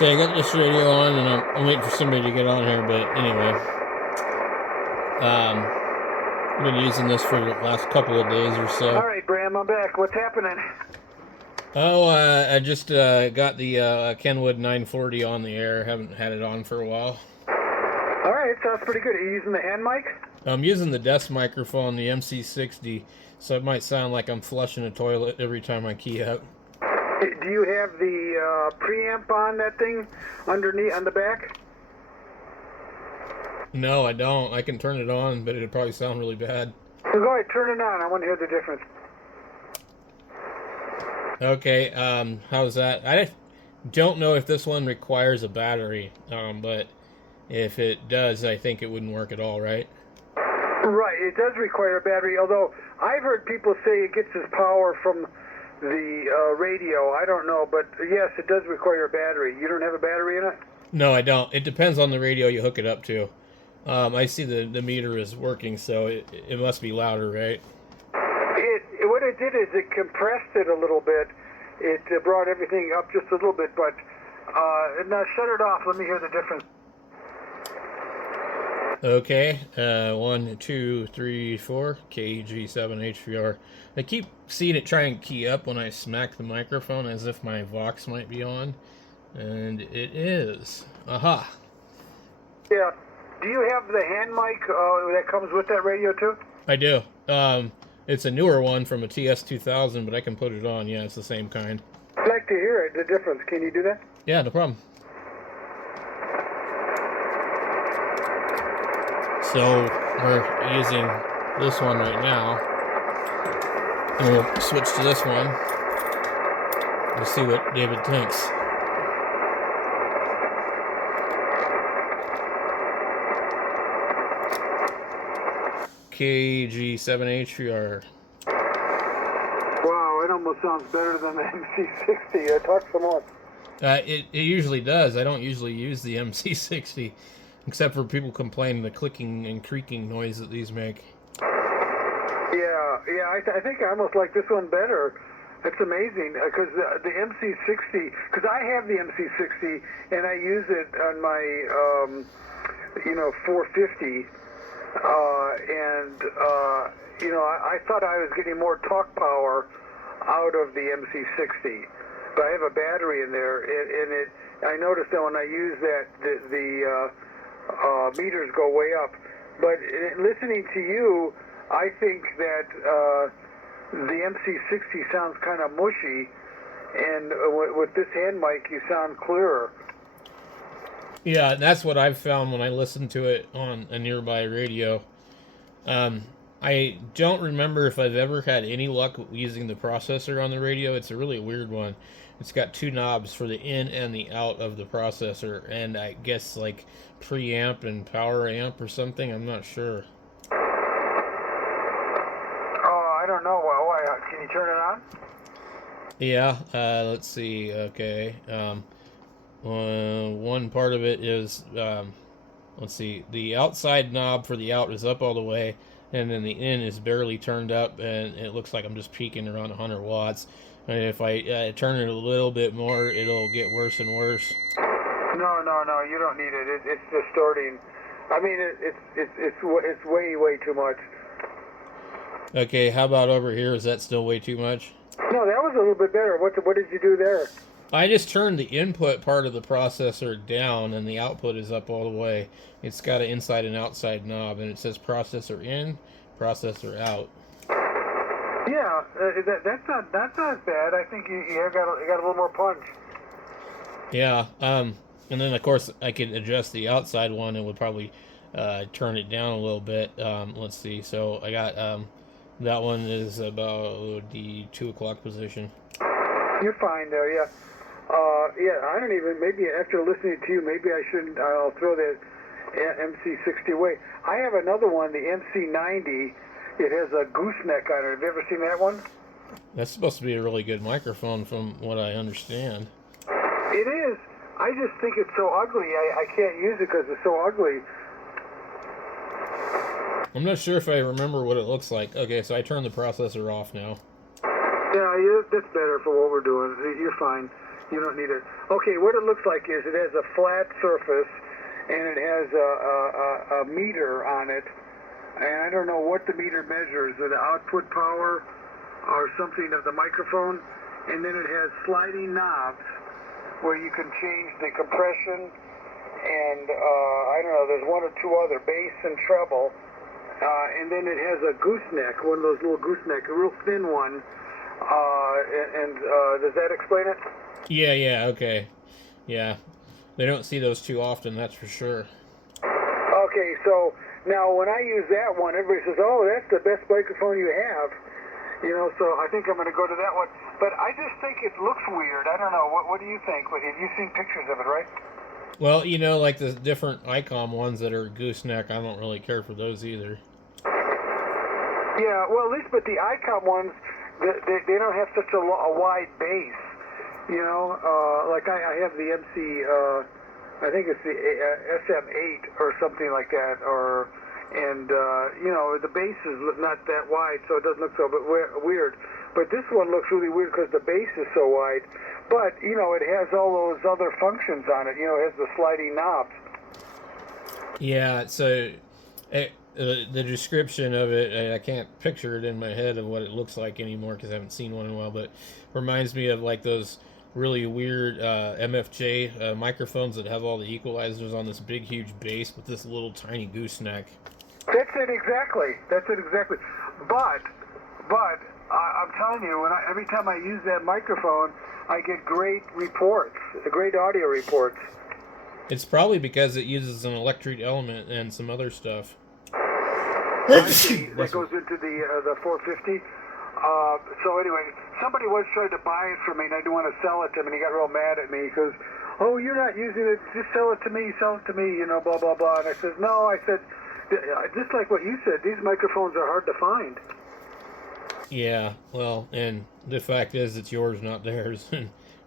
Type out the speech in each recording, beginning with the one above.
So I got this radio on, and I'm waiting for somebody to get on here. But anyway, I've been using this for the last couple of days or so. All right, Bram, I'm back. What's happening? Oh, I just got the Kenwood 940 on the air. Haven't had it on for a while. All right, sounds pretty good. Are you using the hand mic? I'm using the desk microphone, the MC60, so it might sound like I'm flushing a toilet every time I key up. Do you have the preamp on that thing underneath on the back? No, I don't. I can turn it on, but it'd probably sound really bad. So go ahead, turn it on. I want to hear the difference. Okay, how's that? I don't know if this one requires a battery, but if it does, I think it wouldn't work at all, right? Right, it does require a battery, although I've heard people say it gets its power from the radio. I don't know, but yes, it does require a battery. You don't have a battery in it? No, I don't. It depends on the radio you hook it up to. I see the meter is working, so it must be louder, right? What it did is it compressed it a little bit. It brought everything up just a little bit, but now shut it off. Let me hear the difference. Okay, 1, 2, 3, 4, KG7HVR. I keep seeing it try and key up when I smack the microphone as if my Vox might be on, and it is. Aha! Yeah. Do you have the hand mic that comes with that radio too? I do. It's a newer one from a Ts940, but I can put it on. Yeah, it's the same kind. I'd like to hear it, the difference. Can you do that? Yeah, no problem. So we're using this one right now, and we'll switch to this one. We'll see what David thinks. KG7HVR. Wow, it almost sounds better than the MC60. Talk some more. It usually does. I don't usually use the MC60, except for people complaining the clicking and creaking noise that these make. Yeah, I think I almost like this one better. It's amazing, because the MC60, because I have the MC60, and I use it on my, 450, I thought I was getting more talk power out of the MC60, but I have a battery in there, and I noticed that when I use that, the meters go way up. But listening to you, I think that the MC60 sounds kind of mushy, and with this hand mic, you sound clearer. Yeah, that's what I've found when I listen to it on a nearby radio. I don't remember if I've ever had any luck using the processor on the radio. It's a really weird one. It's got two knobs for the in and the out of the processor, and I guess like preamp and power amp or something. I'm not sure. Oh, I don't know. Well, can you turn it on? Yeah, let's see. Okay. One part of it is, let's see, the outside knob for the out is up all the way, and then the in is barely turned up, and it looks like I'm just peaking around 100 watts. And if I turn it a little bit more, it'll get worse and worse. No, you don't need it. It's distorting. I mean, it's way too much. Okay, how about over here? Is that still way too much? No, that was a little bit better. What did you do there? I just turned the input part of the processor down, and the output is up all the way. It's got an inside and outside knob, and it says processor in, processor out. Yeah, that's not bad. I think you got a little more punch. Yeah, and then of course I could adjust the outside one, and would probably turn it down a little bit. Let's see. So I got that one is about the 2 o'clock position. You're fine there, yeah. I don't even, maybe after listening to you, maybe I'll throw that MC60 away. I have another one, the MC90. It has a gooseneck on it. Have you ever seen that one? That's supposed to be a really good microphone from what I understand. It is. I just think it's so ugly. I can't use it because it's so ugly. I'm not sure if I remember what it looks like. Okay, so I turned the processor off now. Yeah, that's better for what we're doing. You're fine. You don't need it. Okay, what it looks like is it has a flat surface, and it has a meter on it, and I don't know what the meter measures, or the output power or something of the microphone, and then it has sliding knobs where you can change the compression, and I don't know, there's one or two other, bass and treble, and then it has a gooseneck, one of those little gooseneck, a real thin one, and does that explain it? Yeah, okay. Yeah. They don't see those too often, that's for sure. Okay, so now when I use that one, everybody says, oh, that's the best microphone you have. You know, so I think I'm going to go to that one. But I just think it looks weird. I don't know. What do you think? You've seen pictures of it, right? Well, you know, like the different ICOM ones that are gooseneck, I don't really care for those either. Yeah, well, at least, but the ICOM ones, they don't have such a wide base. You know, like I have the MC, I think it's the SM8 or something like that, and you know, the base is not that wide, so it doesn't look so weird. But this one looks really weird because the base is so wide. But, you know, it has all those other functions on it. You know, it has the sliding knobs. Yeah, so the description of it, I can't picture it in my head of what it looks like anymore because I haven't seen one in a while, but reminds me of like those really weird MFJ microphones that have all the equalizers on this big, huge base with this little tiny gooseneck. That's it exactly. But I'm telling you, every time I use that microphone, I get great reports, great audio reports. It's probably because it uses an electric element and some other stuff. I see. That goes into the 450. So anyway, somebody was trying to buy it from me, and I didn't want to sell it to him, and he got real mad at me. He goes, "Oh, you're not using it. Just sell it to me. You know, blah blah blah." And I said, "No." I said, just like what you said, these microphones are hard to find. Yeah, well, and the fact is it's yours, not theirs.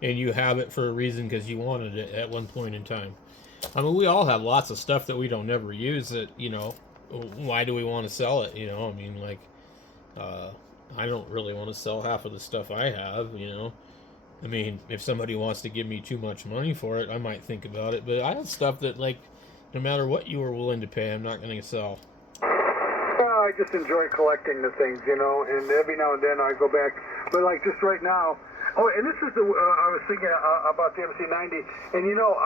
And you have it for a reason because you wanted it at one point in time. I mean, we all have lots of stuff that we don't never use that, you know, why do we want to sell it? You know, I mean, like, I don't really want to sell half of the stuff I have, you know. I mean, if somebody wants to give me too much money for it, I might think about it. But I have stuff that, like, no matter what you were willing to pay, I'm not going to sell. Well, I just enjoy collecting the things, you know, and every now and then I go back. But, like, just right now, oh, and this is I was thinking about the MC90, and, you know,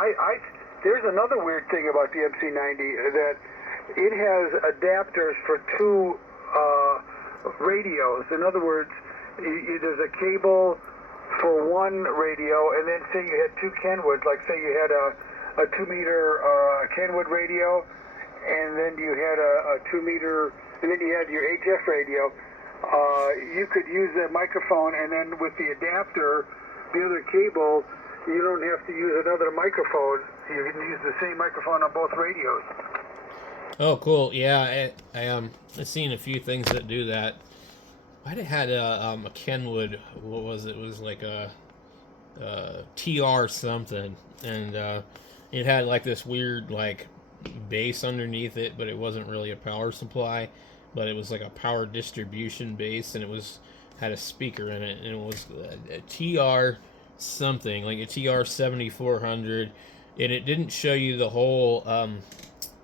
there's another weird thing about the MC90, that it has adapters for two radios. In other words, there's a cable for one radio, and then say you had two Kenwoods, like say you had a 2-meter Kenwood radio, and then you had a 2-meter, and then you had your HF radio. You could use that microphone, and then with the adapter, the other cable, you don't have to use another microphone. You can use the same microphone on both radios. Oh, cool. Yeah, I've seen a few things that do that. I'd have had a Kenwood, what was it? It was like a TR something, and it had like this weird like base underneath it, but it wasn't really a power supply, but it was like a power distribution base, and it had a speaker in it, and it was a TR something, like a TR 7400, and it didn't show you the whole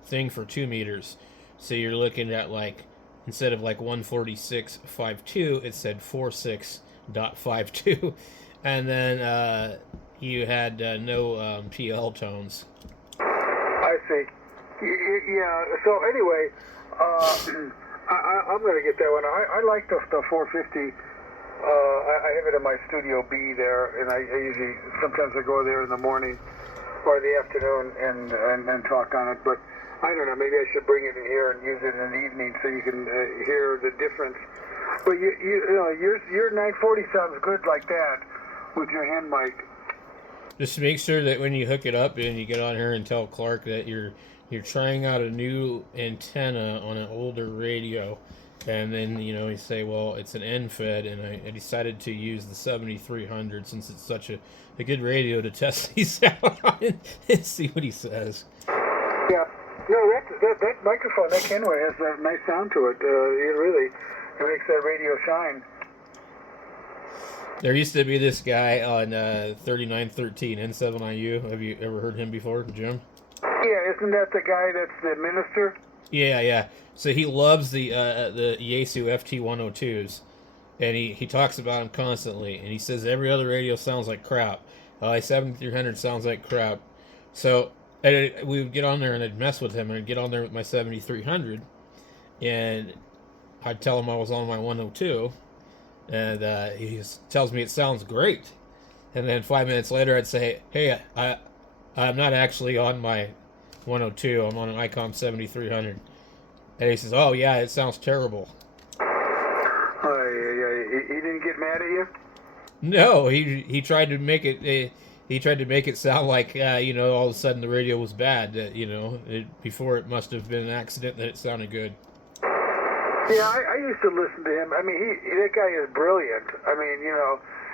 thing for 2 meters, so you're looking at like, instead of like 146.52, it said 46.52, and then you had no PL tones. I see. Yeah, so anyway, I'm going to get that one. I like the 450. I have it in my Studio B there, and I usually, sometimes I go there in the morning or the afternoon and talk on it, but I don't know, maybe I should bring it in here and use it in the evening so you can hear the difference. But you know, your 940 sounds good like that with your hand mic. Just make sure that when you hook it up and you get on here and tell Clark that you're trying out a new antenna on an older radio, and then, you know, you say, well, it's an end-fed, and I decided to use the 7300 since it's such a good radio to test these out on and see what he says. Yeah. No, that microphone, that Kenwood has a nice sound to it. It makes that radio shine. There used to be this guy on 3913 N7IU. Have you ever heard him before, Jim? Yeah, isn't that the guy that's the minister? Yeah, yeah. So he loves the Yaesu FT102s, and he talks about them constantly. And he says every other radio sounds like crap. 7300 sounds like crap. So we would get on there and I'd mess with him, and I'd get on there with my 7300, and I'd tell him I was on my 102, and he tells me it sounds great. And then 5 minutes later, I'd say, "Hey, I'm not actually on my 102. I'm on an ICOM 7300." And he says, "Oh yeah, it sounds terrible." He didn't get mad at you? No, he tried to make it. He tried to make it sound like all of a sudden the radio was bad. That before it must have been an accident that it sounded good. Yeah, I used to listen to him. I mean, that guy is brilliant. I mean,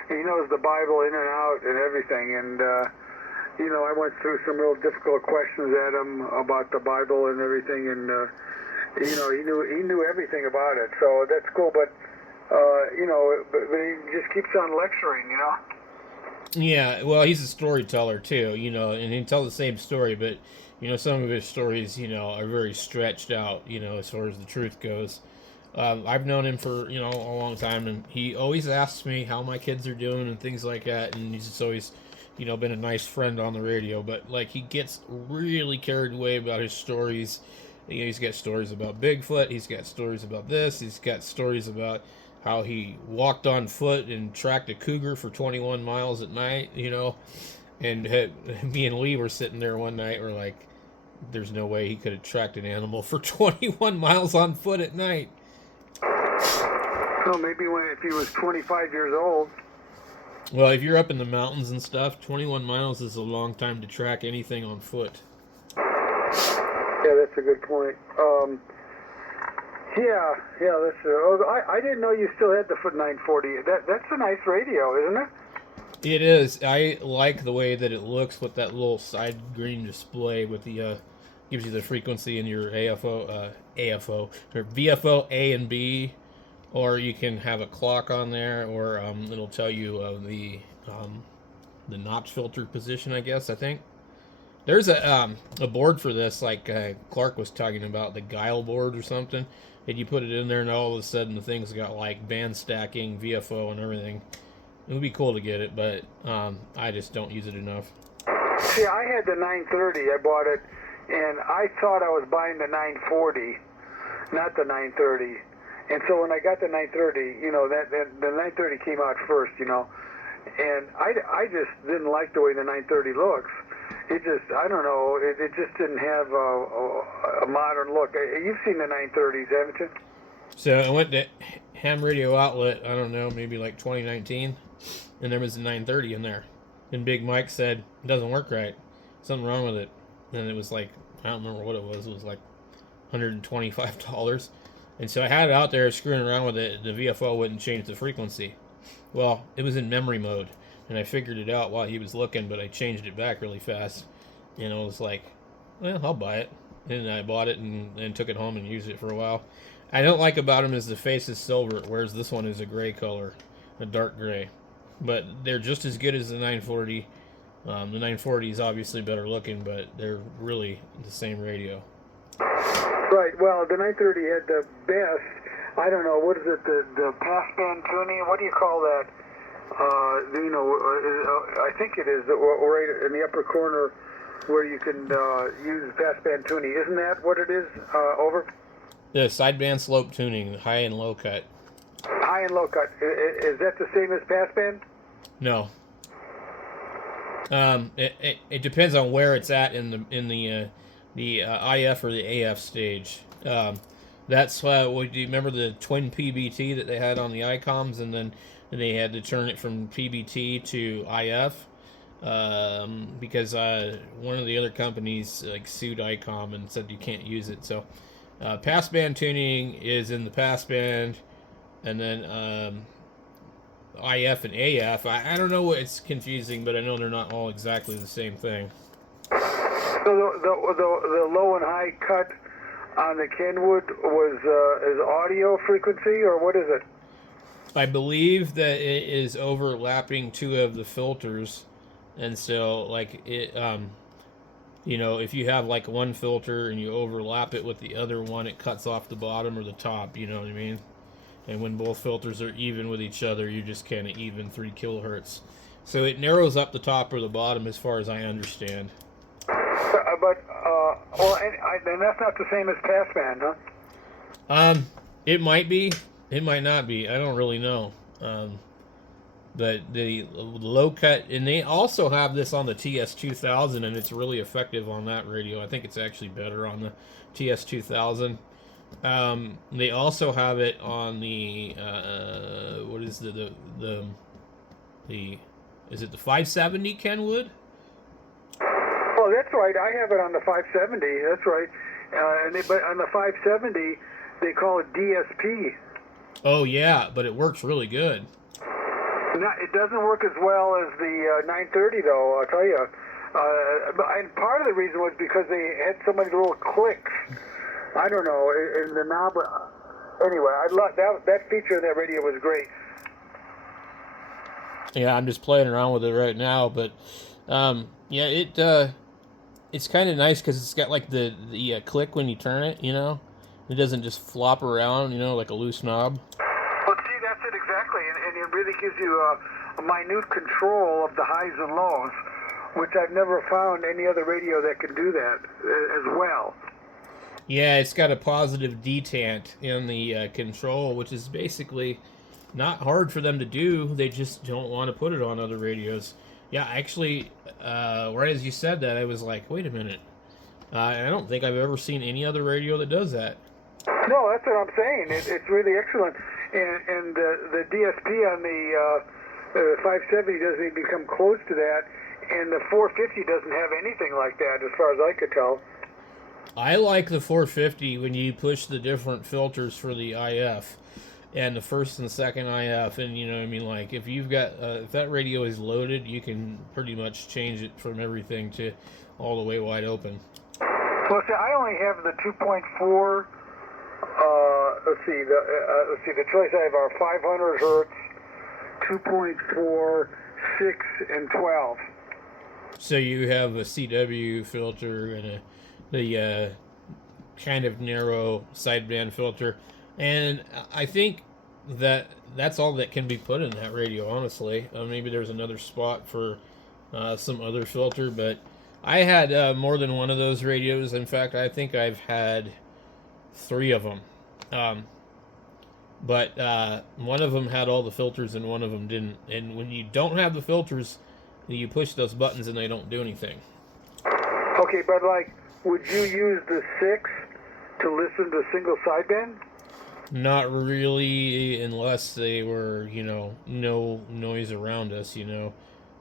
he knows the Bible in and out and everything. And I went through some real difficult questions at him about the Bible and everything. And he knew everything about it. So that's cool. But but he just keeps on lecturing. Yeah, well, he's a storyteller too. And he tells the same story, but some of his stories, are very stretched out. As far as the truth goes. I've known him for a long time, and he always asks me how my kids are doing and things like that, and he's just always been a nice friend on the radio. But like, he gets really carried away about his stories. He's got stories about Bigfoot, he's got stories about this, he's got stories about how he walked on foot and tracked a cougar for 21 miles at night. And me and Lee were sitting there one night, we're like, there's no way he could have tracked an animal for 21 miles on foot at night. Well, maybe if he was 25 years old. Well, if you're up in the mountains and stuff, 21 miles is a long time to track anything on foot. Yeah, that's a good point. I didn't know you still had the Foot 940. That's a nice radio, isn't it? It is. I like the way that it looks with that little side green display with the gives you the frequency in your AFO or VFO A and B. Or you can have a clock on there, or it'll tell you the notch filter position, I guess. I think there's a board for this, like Clark was talking about, the Guile board or something. And you put it in there, and all of a sudden the thing's got like band stacking, VFO, and everything. It would be cool to get it, but I just don't use it enough. See, I had the 930. I bought it, and I thought I was buying the 940, not the 930. And so when I got the 930, the 930 came out first, and I just didn't like the way the 930 looks. It just, I don't know, it just didn't have a modern look. You've seen the 930s, haven't you? So I went to Ham Radio Outlet, I don't know, maybe like 2019, and there was a 930 in there. And Big Mike said, it doesn't work right. Something wrong with it. And it was like, I don't remember what it was like $125. And so I had it out there screwing around with it. The VFO wouldn't change the frequency. Well, it was in memory mode, and I figured it out while he was looking, but I changed it back really fast. And I was like, well, I'll buy it. And I bought it and took it home and used it for a while. I don't like about them is the face is silver, whereas this one is a gray color, a dark gray. But they're just as good as the 940. The 940 is obviously better looking, but they're really the same radio. Right. Well, the 930 had the best. I don't know, what is it? The passband tuning. What do you call that? I think it is right in the upper corner where you can use passband tuning. Isn't that what it is? Over. The sideband slope tuning, high and low cut. High and low cut. Is that the same as passband? No. It depends on where it's at in the IF or the AF stage. That's do you remember the twin PBT that they had on the ICOMs, and then they had to turn it from PBT to IF because one of the other companies sued ICOM and said you can't use it. So passband tuning is in the passband, and then IF and AF. I don't know what it's confusing, but I know they're not all exactly the same thing. So the low and high cut on the Kenwood was is audio frequency, or what is it? I believe that it is overlapping two of the filters, and so like it, if you have like one filter and you overlap it with the other one, it cuts off the bottom or the top. You know what I mean? And when both filters are even with each other, you just kind of even 3 kilohertz. So it narrows up the top or the bottom, as far as I understand. And that's not the same as passband, huh? It might be, it might not be. I don't really know. But the low cut, and they also have this on the TS2000, and it's really effective on that radio. I think it's actually better on the TS2000. They also have it on the what is the is it the 570 Kenwood? Oh, that's right. I have it on the 570. That's right. But on the 570, they call it DSP. Oh yeah, but it works really good. It doesn't work as well as the 930, though. I'll tell you. And part of the reason was because they had so many little clicks. I don't know, in the knob. Anyway, I love that feature of that radio was great. Yeah, I'm just playing around with it right now, but yeah, it's kind of nice because it's got like the click when you turn it. It doesn't just flop around, like a loose knob. Well, see, that's it exactly, and it really gives you a minute control of the highs and lows, which I've never found any other radio that can do that as well. Yeah, it's got a positive detent in the control, which is basically not hard for them to do. They just don't want to put it on other radios. Yeah, actually, right as you said that, I was like, wait a minute. I don't think I've ever seen any other radio that does that. No, that's what I'm saying. It's really excellent. And the DSP on the 570 doesn't even come close to that, and the 450 doesn't have anything like that as far as I could tell. I like the 450 when you push the different filters for the IF and the first and second IF, and like if you've got if that radio is loaded, you can pretty much change it from everything to all the way wide open. Well, see, I only have the 2.4. Let's see. The choice I have are 500 hertz, 2.4, 6, and 12. So you have a CW filter and the kind of narrow sideband filter, and I think that's all that can be put in that radio. Honestly, maybe there's another spot for some other filter, but I had more than one of those radios. In fact, I think I've had 3 of them. But one of them had all the filters and one of them didn't. And when you don't have the filters, you push those buttons and they don't do anything. Okay, but would you use the 6 to listen to single sideband? Not really, unless they were, no noise around us,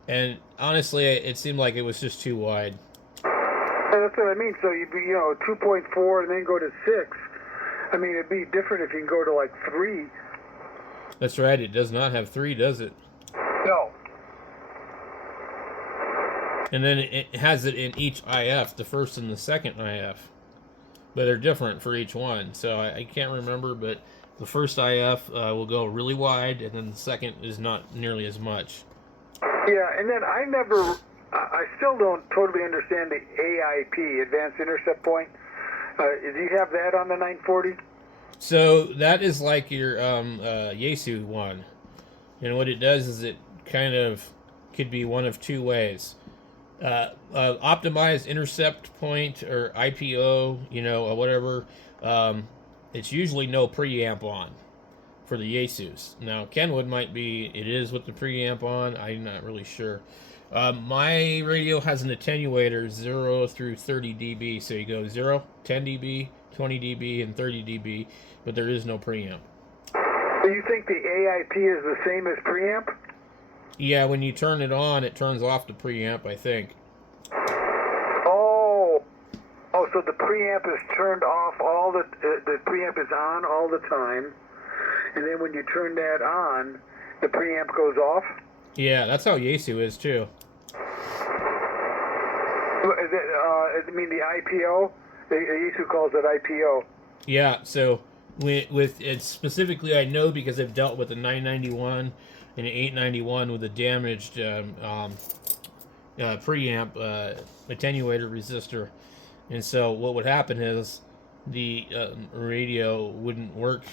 And honestly, it seemed like it was just too wide. And that's what I mean. So you'd be, 2.4 and then go to 6. I mean, it'd be different if you can go to 3. That's right. It does not have 3, does it? No. And then it has it in each IF, the first and the second IF. But they're different for each one. So I can't remember, but the first IF will go really wide, and then the second is not nearly as much. Yeah, and then I still don't totally understand the AIP, Advanced Intercept Point. Do you have that on the 940? So that is like your Yaesu one. And what it does is it kind of could be one of 2 ways. Optimized intercept point or IPO, or whatever. It's usually no preamp on for the Yaesus. Now, Kenwood it is with the preamp on. I'm not really sure. My radio has an attenuator 0 through 30 dB, so you go 0, 10 dB, 20 dB, and 30 dB, but there is no preamp. So you think the AIP is the same as preamp? Yeah, when you turn it on, it turns off the preamp, I think. Oh, so the preamp is turned off, the preamp is on all the time, and then when you turn that on, the preamp goes off? Yeah, that's how Yaesu is, too. Is it, the IPO? Yaesu calls it IPO. Yeah, so with it specifically, I know because I've dealt with a 991 and an 891 with a damaged preamp attenuator resistor, and so what would happen is the radio wouldn't work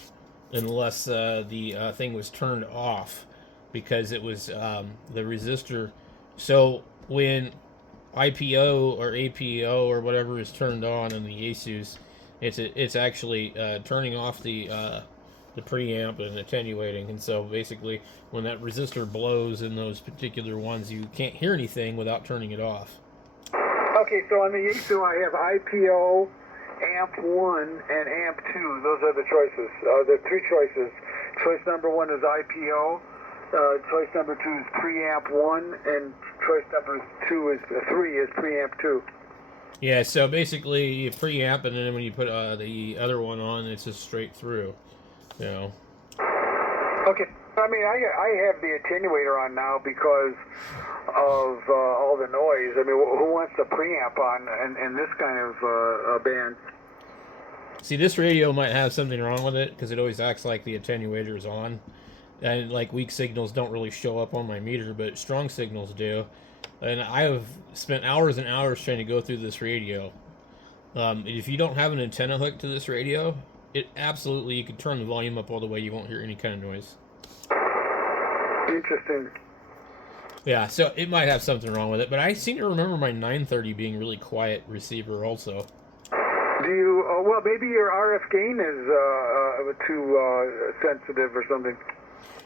unless the thing was turned off because it was the resistor. So when IPO or APO or whatever is turned on in the ASUS, it's actually turning off the preamp and attenuating. And so basically, when that resistor blows in those particular ones, you can't hear anything without turning it off. Okay, so on the ASU I have IPO, AMP1, and AMP2. Those are the choices. The three choices. Choice number 1 is IPO. Choice number 2 is preamp 1, and choice number 3 is preamp 2. Yeah, so basically you preamp, and then when you put the other one on, it's just straight through. You know. Okay. I mean, I have the attenuator on now because of all the noise. I mean, who wants the preamp on in this kind of band? See, this radio might have something wrong with it because it always acts like the attenuator is on. And like weak signals don't really show up on my meter, but strong signals do. And I have spent hours and hours trying to go through this radio. If you don't have an antenna hooked to this radio, it absolutely, you can turn the volume up all the way, you won't hear any kind of noise. Interesting. Yeah, so it might have something wrong with it, but I seem to remember my 930 being really quiet receiver also. Do you, well, maybe your RF gain is too sensitive or something.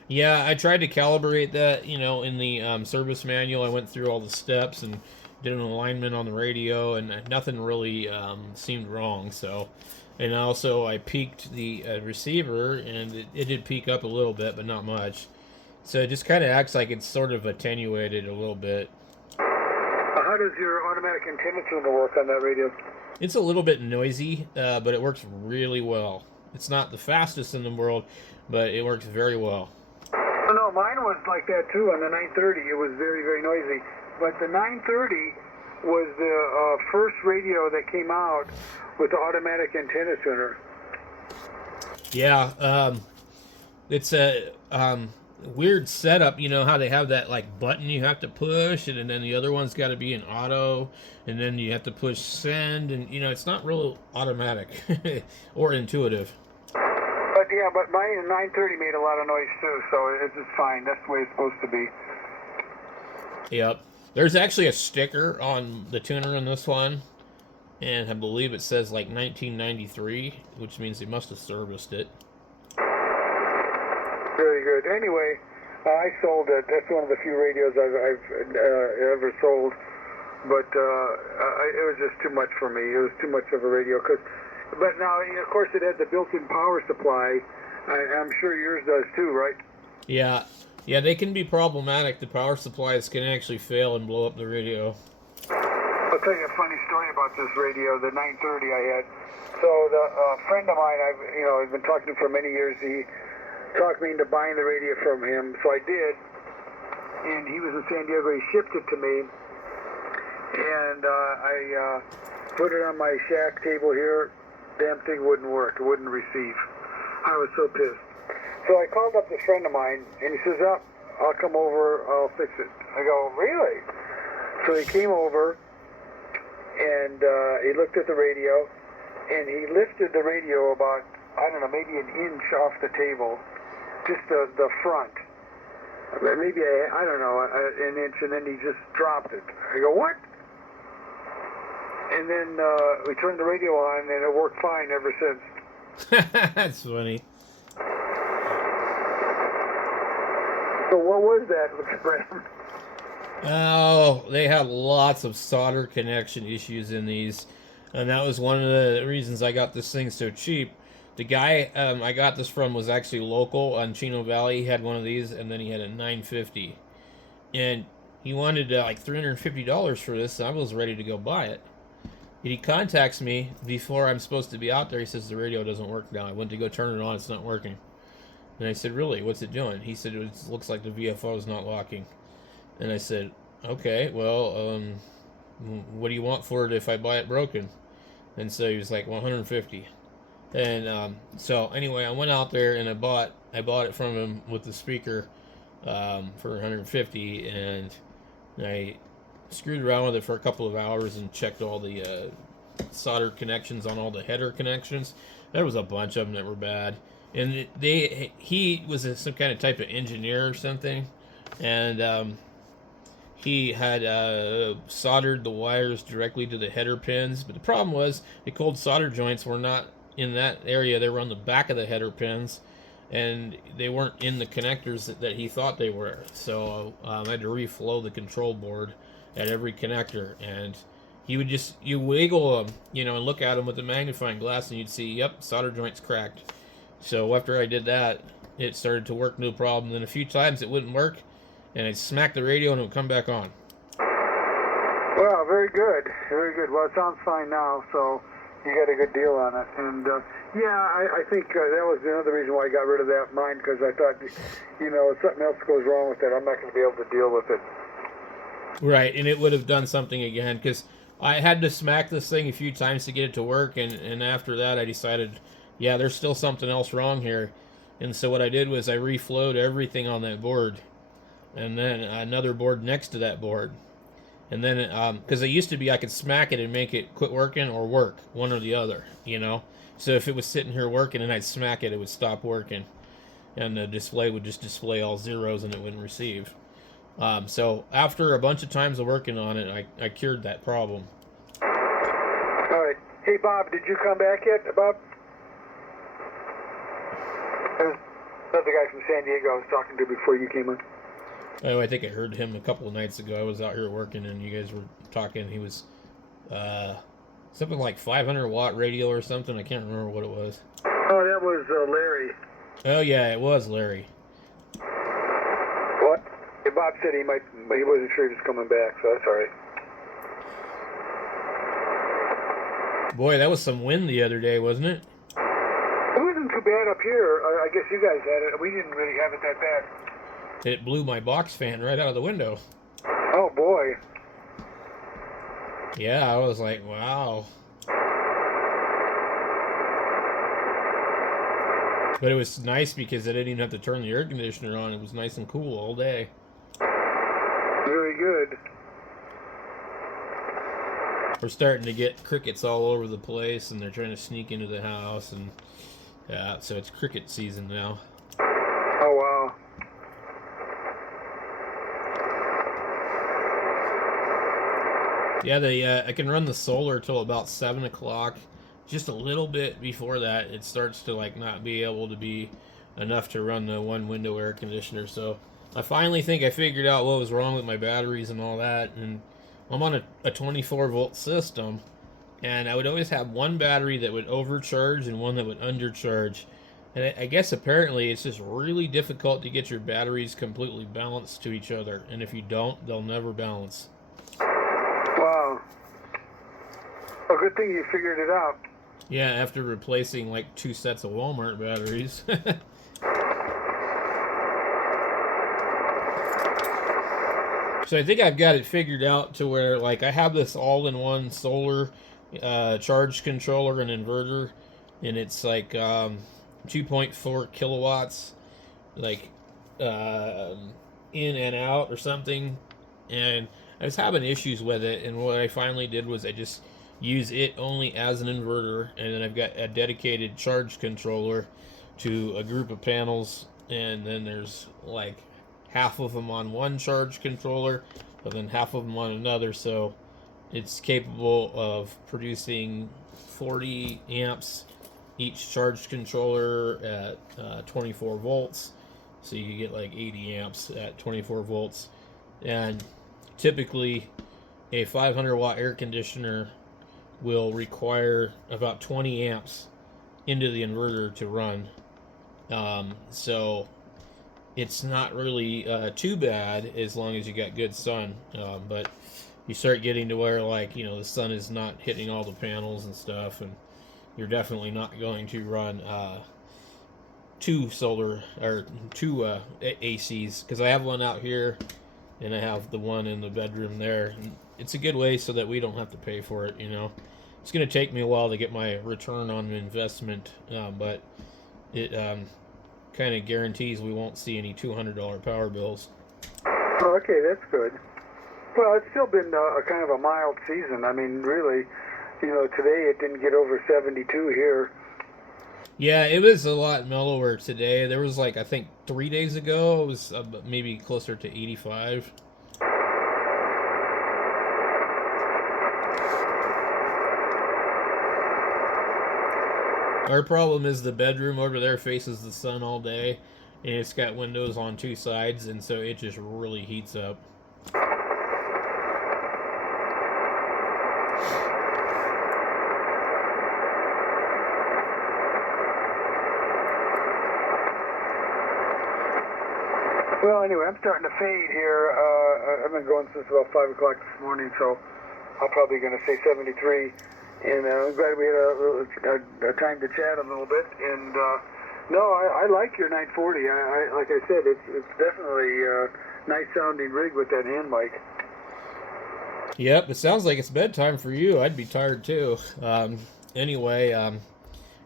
Yeah, I tried to calibrate that, in the service manual. I went through all the steps and did an alignment on the radio, and nothing really seemed wrong. So, and also I peaked the receiver, and it did peak up a little bit, but not much. So it just kind of acts like it's sort of attenuated a little bit. How does your automatic antenna tuner work on that radio? It's a little bit noisy, but it works really well. It's not the fastest in the world, but it works very well. No, mine was like that too on the 930. It was very, very noisy. But the 930 was the first radio that came out with the automatic antenna tuner. Yeah, it's a weird setup. You know how they have that like button you have to push, and then the other one's got to be an auto, and then you have to push send, and it's not real automatic or intuitive. But yeah, but my 930 made a lot of noise too, so it's fine. That's the way it's supposed to be. Yep. There's actually a sticker on the tuner in this one, and I believe it says like 1993, which means they must have serviced it. Very good. Anyway, I sold it. That's one of the few radios I've ever sold, but it was just too much for me. It was too much of a radio. But now, of course, it had the built-in power supply. I'm sure yours does too, right? Yeah, they can be problematic. The power supplies can actually fail and blow up the radio. I'll tell you a funny story about this radio, the 930 I had. So the friend of mine, I've been talking to for many years. He talked me into buying the radio from him, so I did. And he was in San Diego. He shipped it to me, and I put it on my shack table here. Damn thing wouldn't work. It wouldn't receive. I was so pissed. So I called up this friend of mine, and he says, "Oh, I'll come over. I'll fix it." I go, "Really?" So he came over, and he looked at the radio, and he lifted the radio about, I don't know, maybe an inch off the table, just the front. Maybe, I don't know, an inch, and then he just dropped it. I go, "What?" And then we turned the radio on, and it worked fine ever since. That's funny. So what was that with the brand? Oh, they had lots of solder connection issues in these, and that was one of the reasons I got this thing so cheap. The guy I got this from was actually local on Chino Valley. He had one of these, and then he had a 950, and he wanted like $350 for this, so I was ready to go buy it. He contacts me before I'm supposed to be out there. He says, "The radio doesn't work now. I went to go turn it on. It's not working." And I said, "Really? What's it doing?" He said, "It looks like the VFO is not locking." And I said, "Okay, well, what do you want for it if I buy it broken?" And so he was like, 150. And so anyway, I went out there and I bought it from him with the speaker for 150, and I screwed around with it for a couple of hours and checked all the solder connections on all the header connections. There was a bunch of them that were bad, and he was some kind of type of engineer or something, and he had soldered the wires directly to the header pins. But the problem was the cold solder joints were not in that area; they were on the back of the header pins, and they weren't in the connectors that he thought they were. So I had to reflow the control board at every connector, and you wiggle them, and look at them with a magnifying glass, and you'd see, yep, solder joint's cracked. So after I did that, it started to work, no problem. Then a few times it wouldn't work, and I'd smack the radio and it would come back on. Well, very good, very good. Well, it sounds fine now, so you got a good deal on it. And I think that was another reason why I got rid of that mine, because I thought, if something else goes wrong with it, I'm not going to be able to deal with it. Right, and it would have done something again, because I had to smack this thing a few times to get it to work, and after that I decided, yeah, there's still something else wrong here. And so what I did was I reflowed everything on that board, and then another board next to that board. And then, because it used to be I could smack it and make it quit working or work, one or the other, So if it was sitting here working and I'd smack it, it would stop working. And the display would just display all zeros and it wouldn't receive. So after a bunch of times of working on it, I cured that problem. All right. Hey, Bob, did you come back yet, Bob? There's another guy from San Diego I was talking to before you came in. Oh, I think I heard him a couple of nights ago. I was out here working, and you guys were talking. He was something like 500-watt radio or something. I can't remember what it was. Oh, that was Larry. Oh, yeah, it was Larry. What? Hey, Bob said he wasn't sure he was coming back, so that's all right. Boy, that was some wind the other day, wasn't it? It wasn't too bad up here. I guess you guys had it. We didn't really have it that bad. It blew my box fan right out of the window. Oh, boy. Yeah, I was like, wow. But it was nice because I didn't even have to turn the air conditioner on. It was nice and cool all day. Very good. We're starting to get crickets all over the place, and they're trying to sneak into the house, and yeah, so it's cricket season now. Oh, wow. Yeah, I can run the solar till about 7 o'clock. Just a little bit before that, it starts to not be able to be enough to run the one window air conditioner. So I finally think I figured out what was wrong with my batteries and all that, and I'm on a 24 volt system, and I would always have one battery that would overcharge and one that would undercharge. And I guess apparently it's just really difficult to get your batteries completely balanced to each other, and if you don't, they'll never balance. Wow. Well, good thing you figured it out. Yeah, after replacing 2 sets of Walmart batteries. So I think I've got it figured out to where I have this all-in-one solar charge controller and inverter, and it's 2.4 kilowatts in and out or something, and I was having issues with it, and what I finally did was I just use it only as an inverter, and then I've got a dedicated charge controller to a group of panels, and then there's half of them on one charge controller, but then half of them on another, so it's capable of producing 40 amps each charge controller at 24 volts, so you can get 80 amps at 24 volts, and typically a 500 watt air conditioner will require about 20 amps into the inverter to run, so it's not really too bad as long as you got good sun, but you start getting to where the sun is not hitting all the panels and stuff, and you're definitely not going to run two solar or two ACs, because I have one out here and I have the one in the bedroom there, and it's a good way so that we don't have to pay for it, it's going to take me a while to get my return on investment, but it kind of guarantees we won't see any $200 power bills. Oh, okay, that's good. Well, it's still been a kind of a mild season. I mean, really, today it didn't get over 72 here. Yeah, it was a lot mellower today. There was like, I think 3 days ago, it was maybe closer to 85. Our problem is the bedroom over there faces the sun all day, and it's got windows on two sides, and so it just really heats up. Well, anyway, I'm starting to fade here. I've been going since about 5 o'clock this morning, so I'm probably going to say 73. And I'm glad we had a time to chat a little bit. And no, I like your 940. Like I said, it's definitely a nice sounding rig with that hand mic. Yep, it sounds like it's bedtime for you. I'd be tired too. Anyway,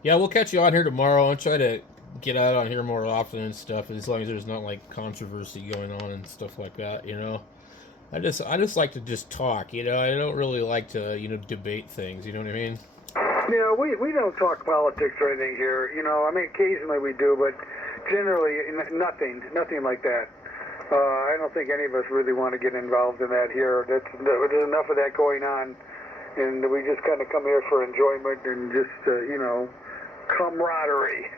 yeah, we'll catch you on here tomorrow. I'll try to get out on here more often and stuff, as long as there's not like controversy going on and stuff like that. I just like to just talk. I don't really like to debate things. You know what I mean? Yeah, we don't talk politics or anything here. I mean, occasionally we do, but generally nothing like that. I don't think any of us really want to get involved in that here. There's enough of that going on, and we just kind of come here for enjoyment and just camaraderie.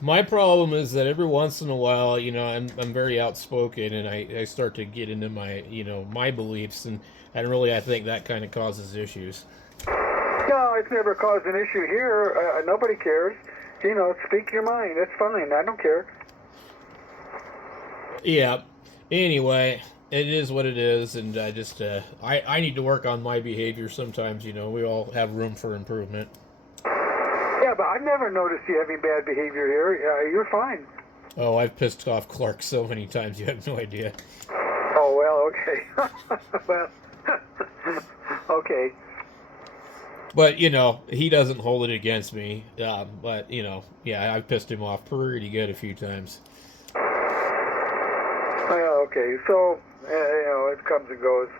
My problem is that every once in a while, I'm very outspoken, and I start to get into my my beliefs, and I think that kind of causes issues. No, it's never caused an issue here. Nobody cares. Speak your mind. That's fine. I don't care. Yeah. Anyway, it is what it is, and I just I need to work on my behavior sometimes. We all have room for improvement. Yeah, but I've never noticed you having bad behavior here. You're fine. Oh, I've pissed off Clark so many times, you have no idea. Oh, well, okay. Well, okay. But, he doesn't hold it against me. But, yeah, I've pissed him off pretty good a few times. Well, okay. So, it comes and goes.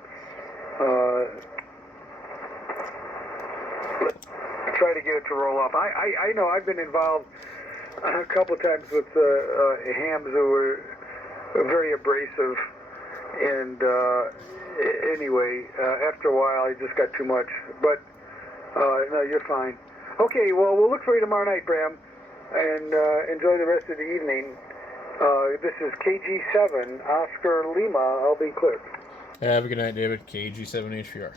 Try to get it to roll off. I know I've been involved a couple of times with hams who were very abrasive, and anyway, after a while I just got too much. But no, you're fine. Okay, well, we'll look for you tomorrow night, Bram, and enjoy the rest of the evening. This is KG7 Oscar Lima. I'll be clear. Have a good night, David. KG7HPR.